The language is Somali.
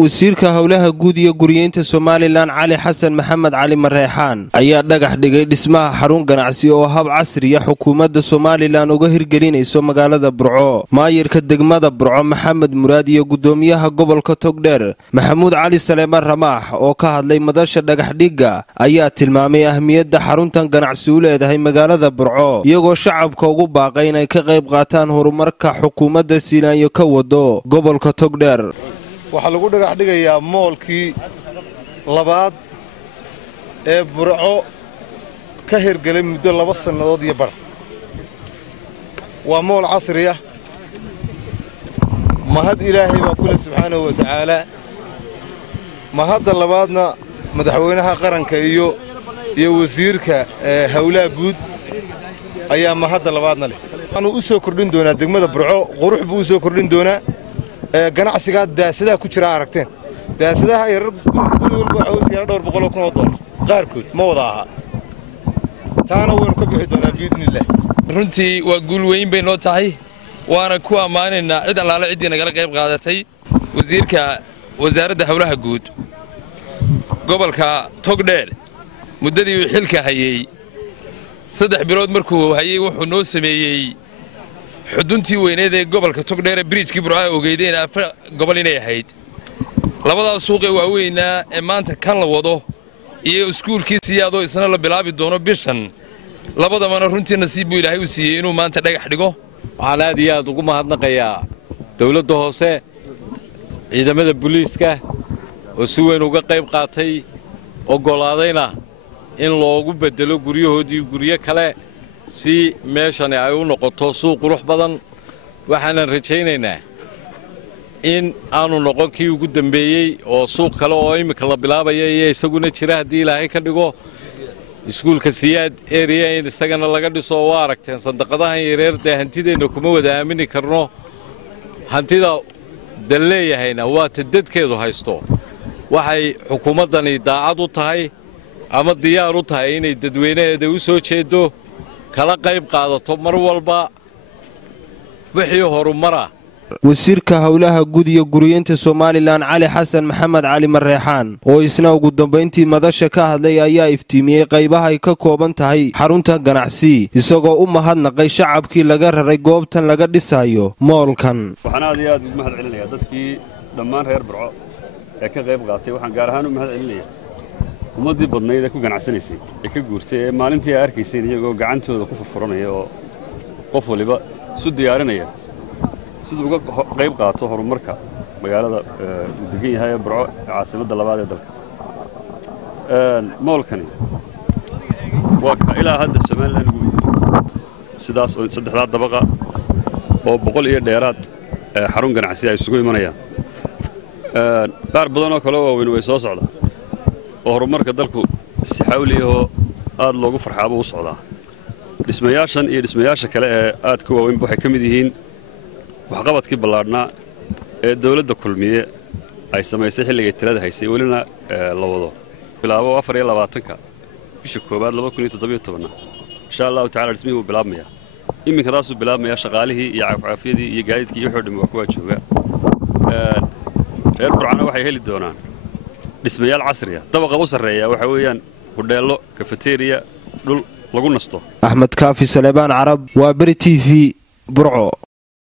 wasiirka howlaha guud iyo guriyeynta Somaliland Cali Xasan Maxamed Cali Mareexaan ayaa dhagax dhigay dhismaha xarun ganacsi oo hab casri ah xukuumadda Somaliland uga hirgelinayso magaalada Burco. Maayirka degmada Burco Maxamed Muraad iyo gudoomiyaha gobolka Togdheer Maxamuud Cali Saleeman Ramaax oo ka hadlay madasha dhagax dhigga ayaa tilmaamay ahmiyadda xaruntan ganacsi u leedahay magaalada Burco, iyagoo shacabka ugu baaqay inay ka qayb qaataan horumarka xukuumadda Siinaayo ka wado gobolka Togdheer. waxaa lagu dhagax dhigayaa moolkii labaad ee Burco ka hirgelay muddo 2 sannadood iyo bar. waa mool casri ah, mahad ilaahay baa kule subxaanahu wa tacaala. mahadda labaadna madaxweynaha qaranka iyo wasiirka howlaha guud ayaa mahadda labaadna leh. waxaanu u soo kordhin doonaa degmada Burco, qurux buu u soo kordhin doonaa. ganacsiga daasadaha ku jira aragteen daasadaha yarar guri walba hawskeena $200,000 qaarkood ma wada aha. taana waynu ka bixi doonaa biidnillah. runtii waa guul weyn bay noo tahay, waana ku ammaanaynaa cid allaale ciddii nagala qayb qaadatay. wasiirka wasaaradda howlaha guud gobolka Togdheer muddadii uu xilka hayay 3 bilood markuu hayay wuxuu noo sameeyay xuduntii weyneed ee gobolka Togdheer bridge-kii Burco ogeydeen afar gobol inay ahayd. labadaas suuq ee waaweynaa ee maanta kan la wado iyo iskuulkiisa iyadoo isna la bilaabi doono bishan, labadaba runtii nasiib buu Ilaahay u siiyay inuu maanta dhagax dhigo. waxaan aad iyo aad ugu mahadnaqayaa dawladda hoose, ciidamada booliiska oo si weyn uga qayb qaatay, ogolaadayna in loogu bedelo guryahoodii guryo kale si meeshani ay u noqoto suuq qurux badan. waxaan rajaynaynaa in aanu noqon kii ugu dambeeyay oo suuq kale oo imika la bilaabaya iyo isaguna jira haddii Ilaahay ka dhigo. iskuulka Siyaad area in isagana laga dhiso. waa aragteen sandaqadahan yareer ee hantideena kuma wada aamini karno. hantida daleeyahayna waa dadkeedu haysto. waxay xukuumaddani daacad u tahay ama diyaar u tahay inay dadweynaheeda u soo jeedo, kala qayb qaadato mar walba wixii horumara. wasiirka howlaha guud iyo guriyeynta Somaliland Cali Xasan Maxamed Cali Mareexaan oo isna ugu dambeyntii madasha ka hadlay ayaa iftiimiyay qaybaha ay ka kooban tahay xarunta ganacsi, isagoo u mahadnaqay shacabkii laga raray goobtan laga dhisayo moolkan. waxaan aad iyo aad ugu mahad celinayaa dadkii dhammaan reer Burco ee ka qayb qaatay. waxaan gaar ahaan u mahad celinayaa ummadii badnayd ee ku ganacsanaysay ee ka guurtay ee maalintii ay arkaysay iyagoo gacantooda ku furfuranaya oo qof waliba isu diyaarinaya siduu uga qayb qaato horumarka magaalada uu degan yahay Burco, caasimadda labaad ee dalka. moolkani waa ka ilaa hadda Somaliland ugu sidaas oo 3 dabaqa oo 100 iyo dheeraad xarun ganacsi ay isugu imanayaan. qaar badan oo kale oo weyn way soo socdaan oo horumarka dalku si xawli ah aad loogu farxaabo u socdaa. dhismayaashan iyo dhismayaasha kale ee aad ku waaweyn waxay ka mid yihiin waxqabadkii ballaadhnaa ee dawladda kulmiye ay samaysay xilligay tirada haysay welina la wado bilaabo 24 bisha koobaad 2017. insha Allah ta'ala dhismihii uu bilaabmaya. iminka taasuu bilaabmaya shaqaalihii iyo caafiyadii iyo gaadiidkii iyo xudhum waa kuwa jooga. reer Burcana waxay heli doonaan dhismayaal casri ah. dabaqa u sareeya waxa weeyaan hudheelo, cafeteria, dhul lagu nasto. Axmed Kaafi Saleebaan Carab, waa Bari TV, Burco.